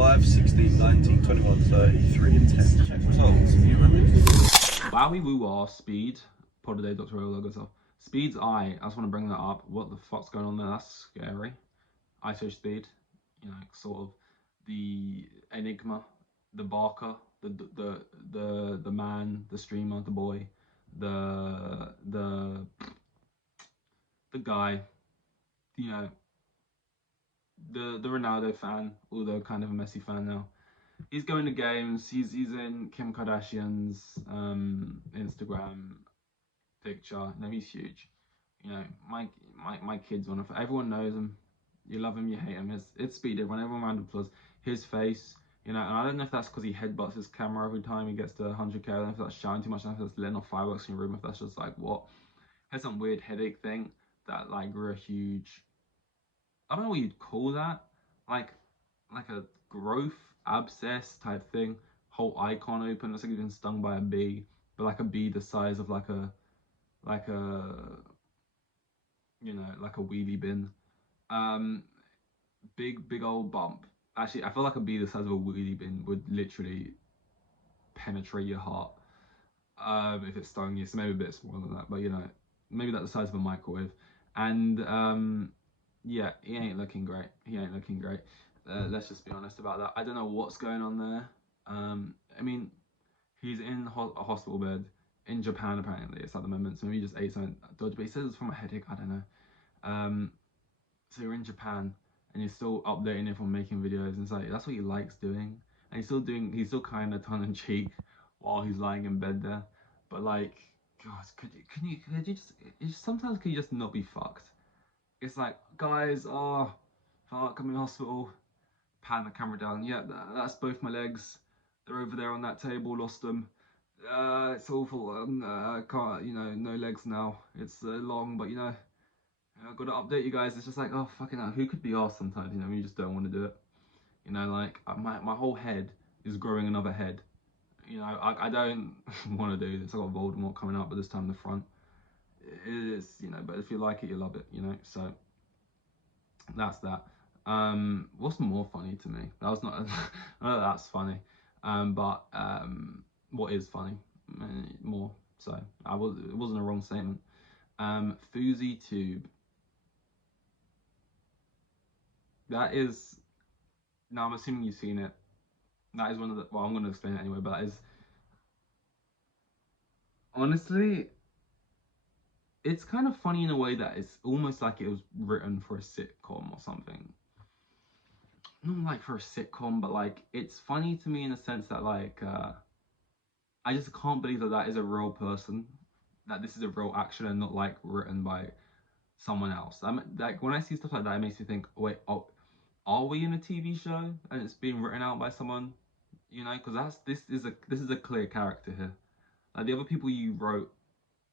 5, 16, 19, 21, 33, and 10. Check results. You remember? Wowie woo ah, speed. Pod a day, Dr. Rowe logo stuff. Speed's eye, I just want to bring that up. What the fuck's going on there? That's scary. ISO speed, you know, sort of the enigma, the barker, the man, the streamer, the boy, the guy, you know, the Ronaldo fan, although kind of a Messi fan now. He's going to games. He's in Kim Kardashian's Instagram picture. No, he's huge. You know, my kids want to. Everyone knows him. You love him, you hate him. It's Speed. Everyone round of applause. His face. You know, and I don't know if that's because he headbutts his camera every time he gets to 100k. I don't know if that's shouting too much. I don't know if that's letting off fireworks in your room. If that's just like what has some weird headache thing that like grew a huge. I don't know what you'd call that. Like a growth abscess type thing. Whole icon open. Looks like he's been stung by a bee, but like a bee the size of like a you know, like a wheelie bin. Um, big old bump. Actually, I feel like a bee the size of a wheelie bin would literally penetrate your heart. If it stung you, so maybe a bit smaller than that, but you know, maybe that's the size of a microwave. And yeah, he ain't looking great. He ain't looking great. Let's just be honest about that. I don't know what's going on there. I mean, he's in a hospital bed in Japan apparently. It's at the moment, so maybe he just ate something dodgy. But he says it's from a headache. I don't know. So you're in Japan and you're still updating everyone, making videos, and it's like that's what he likes doing. And he's still kind of tongue in cheek while he's lying in bed there. But like, God, could you just sometimes could you just not be fucked? It's like, guys, oh, fuck, I'm in hospital. Pan the camera down. Yeah, that's both my legs. They're over there on that table. Lost them. It's awful. I can't, you know, no legs now. It's long, but you know, I've got to update you guys. It's just like, oh, fucking hell, who could be asked sometimes, you know, when you just don't want to do it. You know, like, my whole head is growing another head. You know, I don't want to do this. I got Voldemort coming out, but this time the front. It is, you know, but if you like it, you love it, you know, so that's that. What's more funny to me? That was not, I know that's funny, but what is funny more? So it wasn't a wrong statement. FouseyTube. That is, now I'm assuming you've seen it. That is one of the, well, I'm going to explain it anyway, but that is, honestly, it's kind of funny in a way that it's almost like it was written for a sitcom or something. Not like for a sitcom, but like, it's funny to me in the sense that like, I just can't believe that that is a real person, that this is a real action and not like written by someone else. Like when I see stuff like that, it makes me think, wait, oh, are we in a TV show and it's being written out by someone? You know, because this is a clear character here. Like the other people you wrote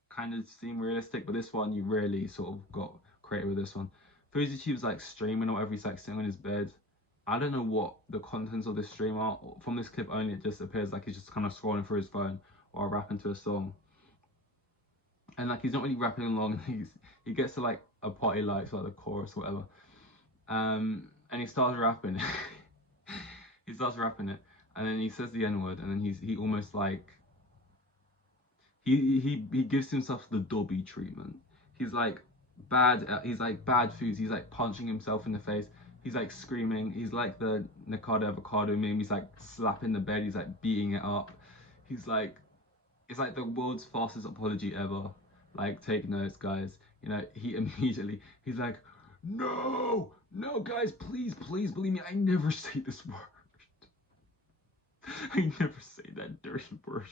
kind of seem realistic, but this one you really sort of got creative with this one. FouseyTube's like streaming or whatever, he's like sitting on his bed. I don't know what the contents of this stream are. From this clip only, it just appears like he's just kind of scrolling through his phone while rapping to a song. And like he's not really rapping along. He gets to like a party light, so like the chorus or whatever. And he starts rapping. He starts rapping it, and then he says the N word, and then he almost like he gives himself the Dobby treatment. He's like he's like bad foods. He's like punching himself in the face. He's like screaming. He's like the Nikado Avocado meme. He's like slapping the bed. He's like beating it up. He's like, it's like the world's fastest apology ever. Like, take notes, guys. You know, he's like, no, no, guys, please believe me. I never say this word. I never say that dirty word.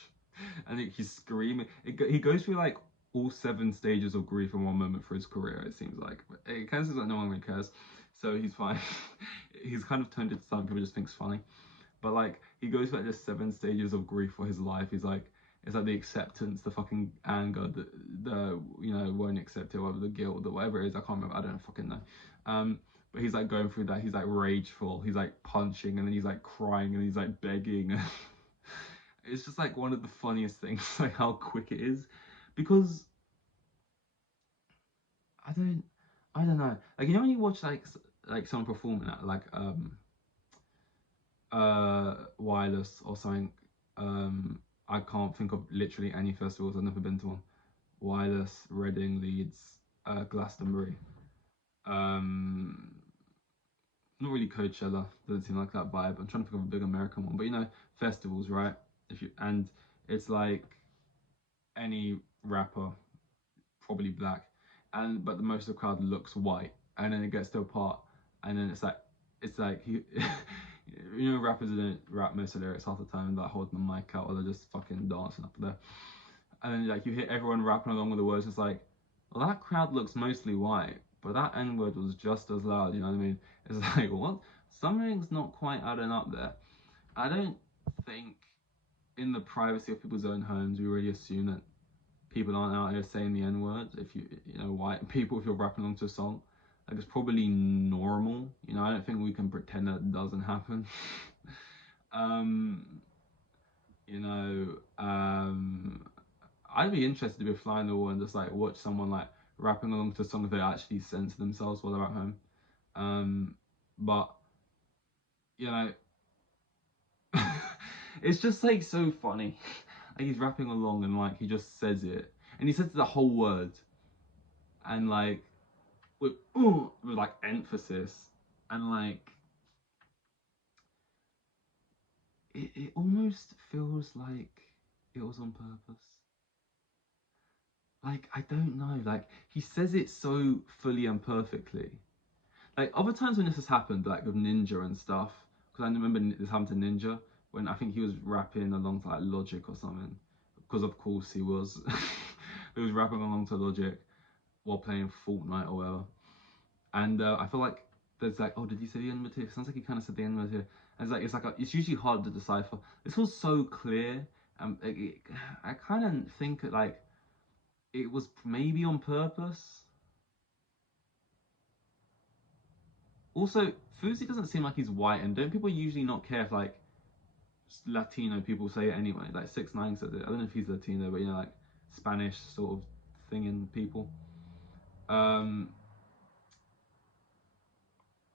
And he's screaming. He goes through like all 7 stages of grief in one moment for his career, it seems like. But it kind of seems like no one really cares. So he's fine. He's kind of turned into something people just think's funny. But like, he goes through like just 7 stages of grief for his life. He's like, it's like the acceptance, the fucking anger, the you know, won't accept it, whatever, the guilt, the whatever it is. I can't remember. I don't fucking know. But he's like going through that. He's like rageful. He's like punching, and then he's like crying, and he's like begging. It's just like one of the funniest things, like how quick it is, because I I don't know. Like, you know when you watch like someone performing at like Wireless or something. I can't think of literally any festivals. I've never been to one. Wireless, Reading, Leeds, Glastonbury. Um, Not really Coachella. Doesn't seem like that vibe. I'm trying to think of a big American one, but you know, festivals, right? If you and it's like any rapper, probably black, and but the most of the crowd looks white, and then it gets to a part, and then it's like he, you know, rappers don't rap most of the lyrics half the time, like holding the mic out, or they're just fucking dancing up there, and then like you hear everyone rapping along with the words. It's like, well, that crowd looks mostly white, but that N word was just as loud. You know what I mean? It's like, what? Something's not quite adding up there. I don't think in the privacy of people's own homes we really assume that people aren't out here saying the N word. If you know, white people, if you're rapping along to a song, like it's probably normal. You know, I don't think we can pretend that it doesn't happen. um, you know, I'd be interested to be a fly on the wall and just like watch someone like rapping along to a song they actually censor themselves while they're at home. But you know, it's just like so funny. Like he's rapping along and like he just says it, and he says the whole word, and like with like emphasis, and like it almost feels like it was on purpose. Like I don't know, like he says it so fully and perfectly. Like other times when this has happened, like with Ninja and stuff, because I remember this happened to Ninja when I think he was rapping along to like Logic or something, because of course he was. He was rapping along to Logic while playing Fortnite or whatever. And I feel like there's like, oh, did he say the N word here? Sounds like he kind of said the N word here. And it's usually hard to decipher. This was so clear. I kind of think like it was maybe on purpose. Also, Fuzi doesn't seem like he's white, and don't people usually not care if like Latino people say it anyway? Like 6ix9ine said it. I don't know if he's Latino, but you know, like Spanish sort of thing in people. Um,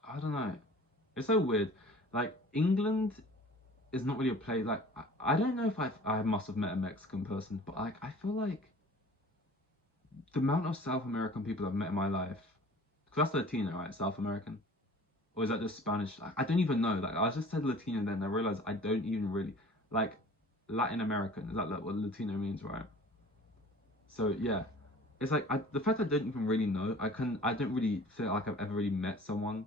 I don't know. It's so weird. Like England is not really a place. Like I don't know if I must have met a Mexican person, but like I feel like the amount of South American people I've met in my life, because that's Latino, right? South American, or is that just Spanish? I don't even know. Like I just said Latino, then I realized I don't even really like Latin American. Is that like what Latino means, right? So yeah, it's like the fact I don't even really know. I don't really feel like I've ever really met someone,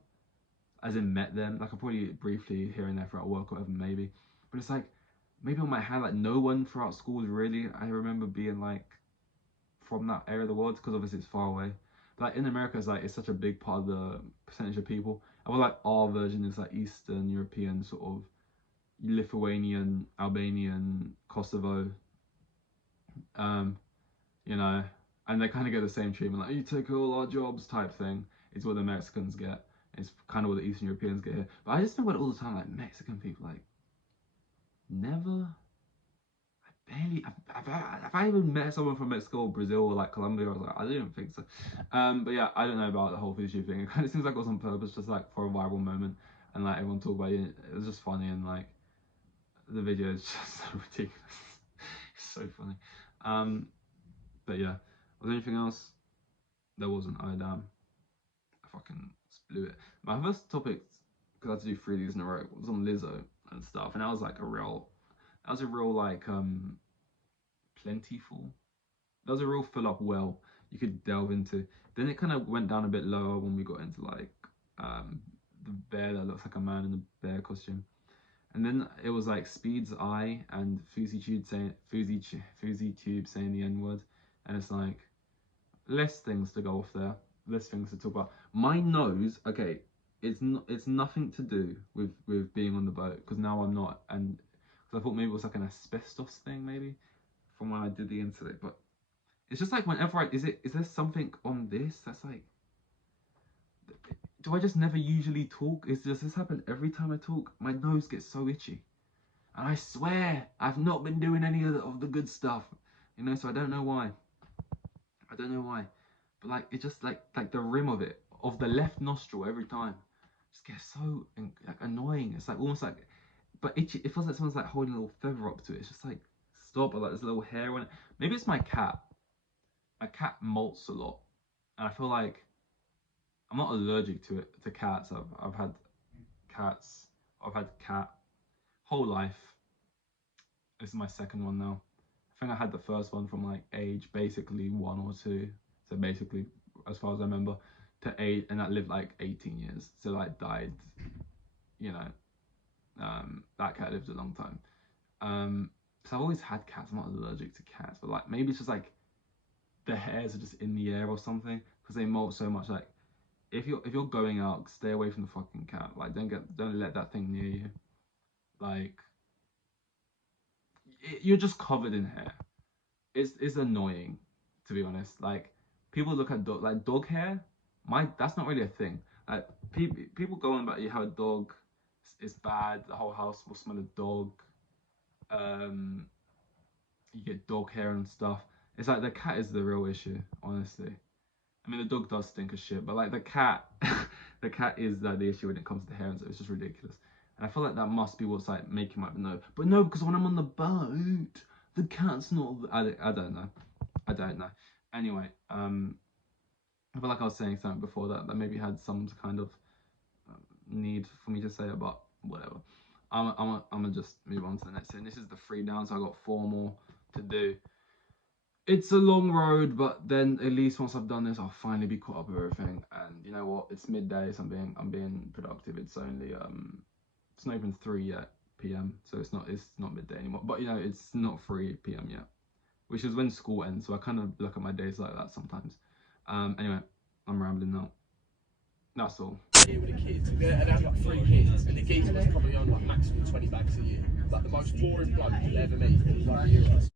as in met them. Like I probably briefly here and there throughout work or whatever, maybe. But it's like maybe on my hand, like no one throughout school really. I remember being like from that area of the world because obviously it's far away. But like in America, it's like it's such a big part of the percentage of people. I feel like our version is like Eastern European, sort of Lithuanian, Albanian, Kosovo. Um, you know, and they kind of get the same treatment, like you take all our jobs type thing. It's what the Mexicans get. It's kind of what the Eastern Europeans get here. But I just think about it all the time, like Mexican people, like never, barely. Have I even met someone from Mexico or Brazil or like Colombia? I was like, I don't think so. But yeah, I don't know about the whole Fuji thing. It kind of seems like it was on purpose, just like for a viral moment, and like everyone talked about it. It was just funny, and like the video is just so ridiculous. It's so funny. Um, but yeah, was there anything else? There wasn't. I fucking blew it. My first topic, because I had to do 3 days in a row, was on Lizzo and stuff, and that was a real like plentiful. That was a real fill up well you could delve into. Then it kind of went down a bit lower when we got into like um the bear that looks like a man in a bear costume, and then it was like Speed's Eye and Fuzi Tube saying the N word, and it's like less things to go off there, less things to talk about. My nose, okay, it's nothing to do with being on the boat because now I'm not, and because I thought maybe it was like an asbestos thing maybe from when I did the incident, but it's just like whenever is there something on this that's like, do I just never usually talk? Does this happen every time I talk? My nose gets so itchy, and I swear I've not been doing any of the good stuff, you know. So I don't know why. I don't know why, but like it just like the rim of it of the left nostril every time just gets so like annoying. It's like almost like but itchy. It feels like someone's like holding a little feather up to it. It's just like stop. Or like there's a little hair on it. Maybe it's my cat. My cat molts a lot, and I feel like I'm not allergic to it, to cats. I've had cats. I've had cat whole life. This is my second one now. I think I had the first one from like age basically 1 or 2. So basically, as far as I remember, to 8, and that lived like 18 years. So like died, you know, that cat lived a long time. So I've always had cats. I'm not allergic to cats, but like maybe it's just like the hairs are just in the air or something because they molt so much. Like if you're going out, stay away from the fucking cat. Like don't let that thing near you. Like you're just covered in hair. It's annoying, to be honest. Like people look at dog hair. That's not really a thing. Like people go on about how a dog is bad. The whole house will smell of dog. You get dog hair and stuff. It's like the cat is the real issue, honestly. I mean, the dog does stink of shit, but like the cat, the cat is like the issue when it comes to hair, and so it's just ridiculous. And I feel like that must be what's like making my no. But no, because when I'm on the boat, the cat's not. I don't know. I don't know. Anyway, I feel like I was saying something before that maybe had some kind of need for me to say it, but whatever. I'm gonna just move on to the next thing. This is the 3 down, so I got 4 more to do. It's a long road, but then at least once I've done this, I'll finally be caught up with everything. And you know what? It's midday, so I'm being productive. It's only it's not even 3 yet p.m. So it's not midday anymore. But you know, it's not 3 p.m. yet, which is when school ends. So I kind of look at my days like that sometimes. Anyway, I'm rambling now. That's all. Here with the kids, and they had like 3 kids, and the geezer was probably on like maximum 20 bags a year. Like the most boring bloke you'll ever meet. He was like a hero.